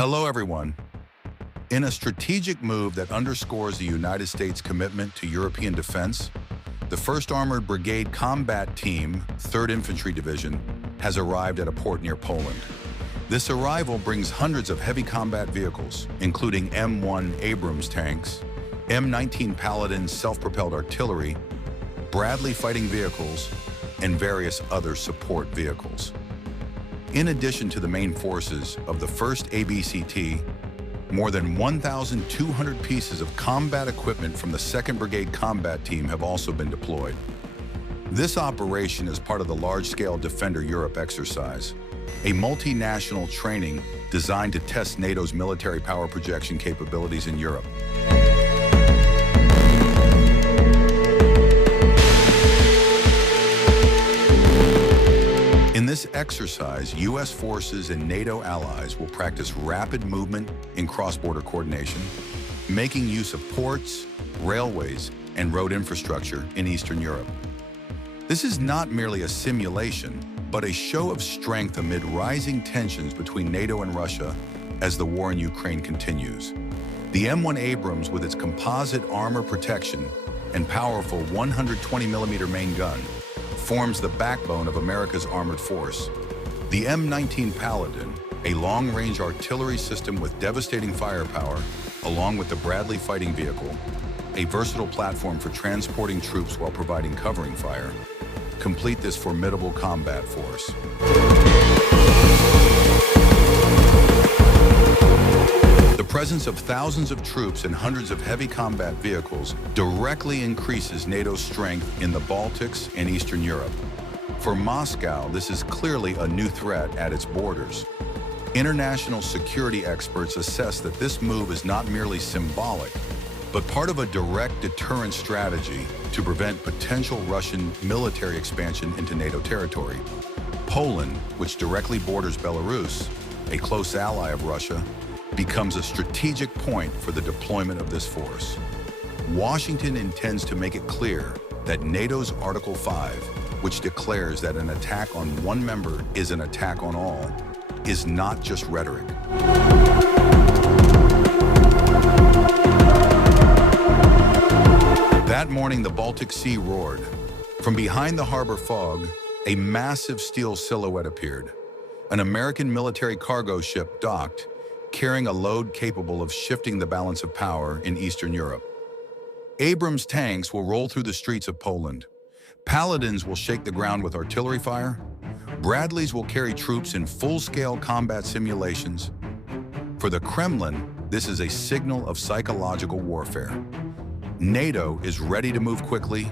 Hello, everyone. In a strategic move that underscores the United States' commitment to European defense, the 1st Armored Brigade Combat Team, 3rd Infantry Division, has arrived at a port near Poland. This arrival brings hundreds of heavy combat vehicles, including M1 Abrams tanks, M109 Paladin self-propelled artillery, Bradley fighting vehicles, and various other support vehicles. In addition to the main forces of the 1st ABCT, more than 1,200 pieces of combat equipment from the 2nd Brigade Combat Team have also been deployed. This operation is part of the large-scale Defender Europe exercise, a multinational training designed to test NATO's military power projection capabilities in Europe. In this exercise, U.S. forces and NATO allies will practice rapid movement in cross-border coordination, making use of ports, railways, and road infrastructure in Eastern Europe. This is not merely a simulation, but a show of strength amid rising tensions between NATO and Russia as the war in Ukraine continues. The M1 Abrams, with its composite armor protection and powerful 120mm main gun, forms the backbone of America's armored force. The M109 Paladin, a long-range artillery system with devastating firepower, along with the Bradley fighting vehicle, a versatile platform for transporting troops while providing covering fire, complete this formidable combat force. The presence of thousands of troops and hundreds of heavy combat vehicles directly increases NATO's strength in the Baltics and Eastern Europe. For Moscow, this is clearly a new threat at its borders. International security experts assess that this move is not merely symbolic, but part of a direct deterrent strategy to prevent potential Russian military expansion into NATO territory. Poland, which directly borders Belarus, a close ally of Russia, becomes a strategic point for the deployment of this force. Washington intends to make it clear that NATO's Article 5, which declares that an attack on one member is an attack on all, is not just rhetoric. That morning, the Baltic Sea roared. From behind the harbor fog, a massive steel silhouette appeared. An American military cargo ship docked, carrying a load capable of shifting the balance of power in Eastern Europe. Abrams tanks will roll through the streets of Poland. Paladins will shake the ground with artillery fire. Bradleys will carry troops in full-scale combat simulations. For the Kremlin, this is a signal of psychological warfare. NATO is ready to move quickly,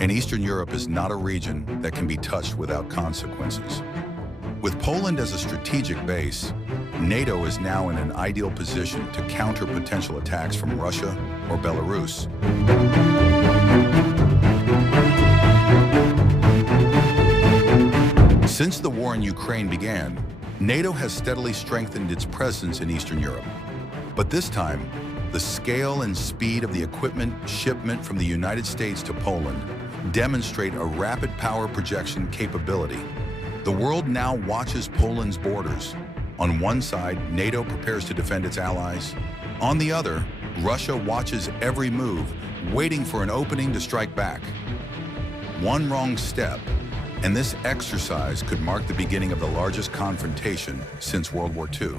and Eastern Europe is not a region that can be touched without consequences. With Poland as a strategic base, NATO is now in an ideal position to counter potential attacks from Russia or Belarus. Since the war in Ukraine began, NATO has steadily strengthened its presence in Eastern Europe. But this time, the scale and speed of the equipment shipment from the United States to Poland demonstrate a rapid power projection capability. The world now watches Poland's borders. On one side, NATO prepares to defend its allies. On the other, Russia watches every move, waiting for an opening to strike back. One wrong step, and this exercise could mark the beginning of the largest confrontation since World War II.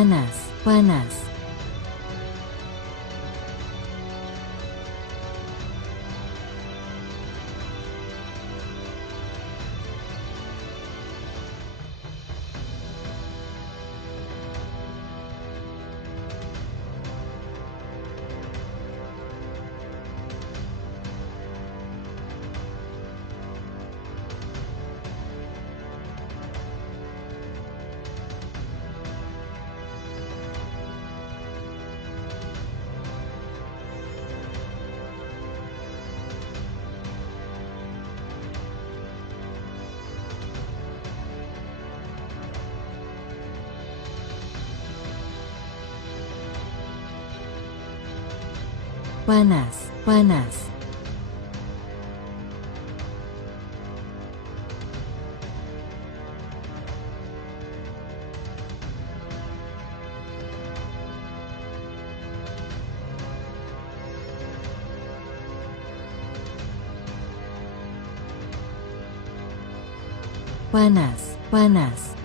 panas, panas. Panas, panas. Panas, panas.